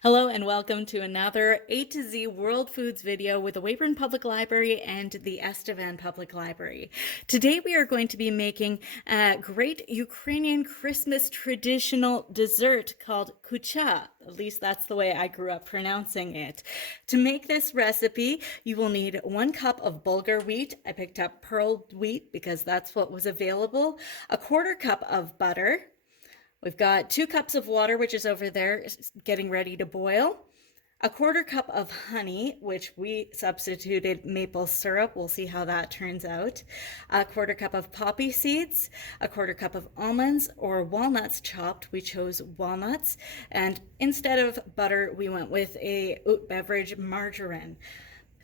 Hello and welcome to another A to Z World Foods video with the Weyburn Public Library and the Estevan Public Library. Today we are going to be making a great Ukrainian Christmas traditional dessert called Kutya. At least that's the way I grew up pronouncing it. To make this recipe, you will need 1 cup of bulgur wheat. I picked up pearl wheat because that's what was available. A 1/4 cup of butter. We've got 2 cups of water, which is over there getting ready to boil. A 1/4 cup of honey, which we substituted maple syrup. We'll see how that turns out. A 1/4 cup of poppy seeds, a 1/4 cup of almonds or walnuts chopped. We chose walnuts. And instead of butter, we went with a oat beverage margarine.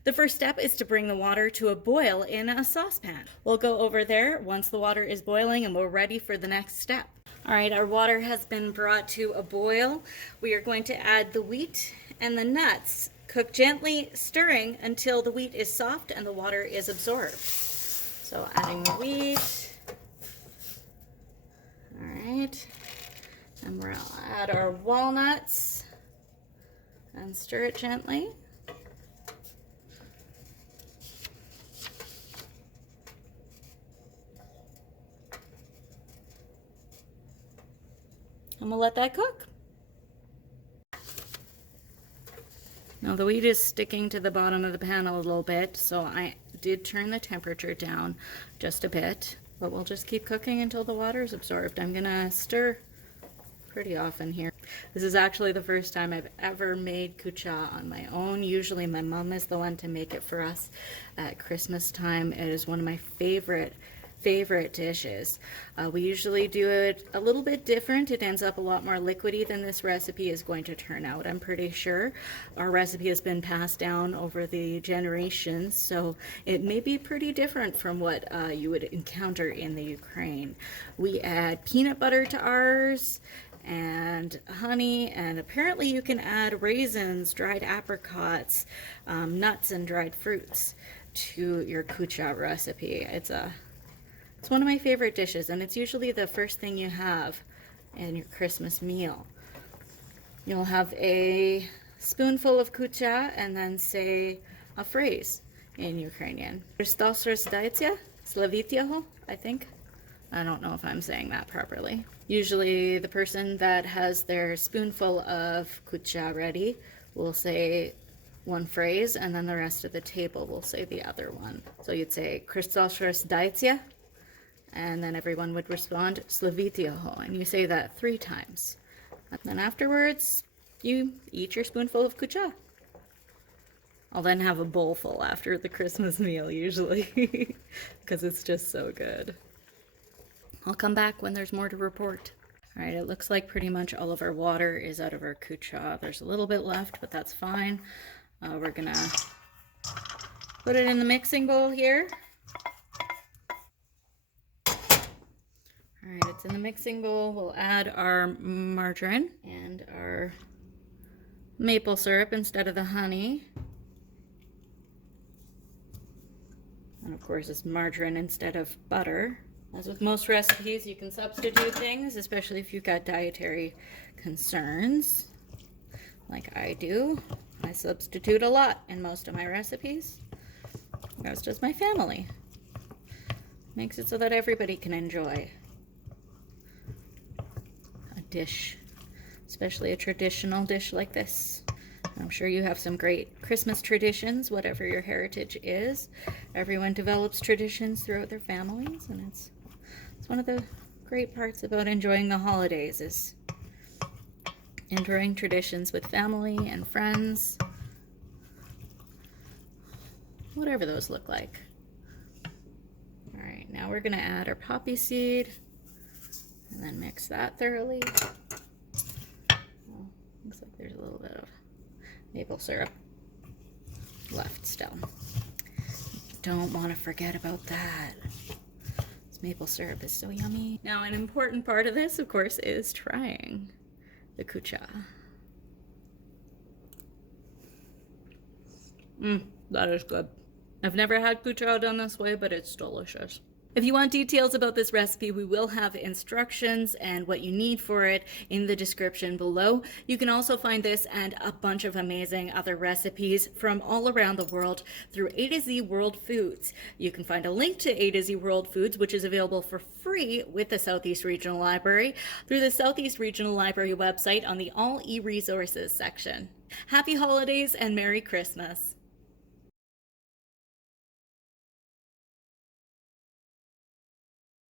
The first step is to bring the water to a boil in a saucepan. We'll go over there once the water is boiling and we're ready for the next step. All right, our water has been brought to a boil. We are going to add the wheat and the nuts. Cook gently, stirring until the wheat is soft and the water is absorbed. So adding the wheat. All right, and we'll add our walnuts and stir it gently. And we'll let that cook. Now the wheat is sticking to the bottom of the pan a little bit, so I did turn the temperature down just a bit, but we'll just keep cooking until the water is absorbed. I'm gonna stir pretty often here. This is actually the first time I've ever made Kutya on my own. Usually my mom is the one to make it for us at Christmas time. It is one of my favorite dishes. We usually do it a little bit different. It ends up a lot more liquidy than this recipe is going to turn out, I'm pretty sure. Our recipe has been passed down over the generations, so it may be pretty different from what you would encounter in the Ukraine. We add peanut butter to ours and honey, and apparently you can add raisins, dried apricots, nuts, and dried fruits to your Kutya recipe. It's one of my favorite dishes, and it's usually the first thing you have in your Christmas meal. You'll have a spoonful of Kutya and then say a phrase in Ukrainian. I think. I don't know if I'm saying that properly. Usually the person that has their spoonful of Kutya ready will say one phrase, and then the rest of the table will say the other one. So you'd say Christos Daitya, and then everyone would respond Slavityaho, and you say that 3 times. And then afterwards, you eat your spoonful of Kutya. I'll then have a bowl full after the Christmas meal, usually, because it's just so good. I'll come back when there's more to report. All right, it looks like pretty much all of our water is out of our Kutya. There's a little bit left, but that's fine. We're gonna put it in the mixing bowl here. All right, it's in the mixing bowl. We'll add our margarine and our maple syrup instead of the honey. And of course, it's margarine instead of butter. As with most recipes, you can substitute things, especially if you've got dietary concerns, like I do. I substitute a lot in most of my recipes. That's just my family. Makes it so that everybody can enjoy a dish, especially a traditional dish like this. I'm sure you have some great Christmas traditions, whatever your heritage is. Everyone develops traditions throughout their families, and it's one of the great parts about enjoying the holidays is enjoying traditions with family and friends, whatever those look like. All right, now we're gonna add our poppy seed and then mix that thoroughly. Well, looks like there's a little bit of maple syrup left still. Don't want to forget about that. This maple syrup is so yummy. Now, an important part of this, of course, is trying the Kutya. That is good. I've never had Kutya done this way, but it's delicious. If you want details about this recipe, we will have instructions and what you need for it in the description below. You can also find this and a bunch of amazing other recipes from all around the world through A to Z World Foods. You can find a link to A to Z World Foods, which is available for free with the Southeast Regional Library, through the Southeast Regional Library website on the All E-Resources section. Happy holidays and Merry Christmas!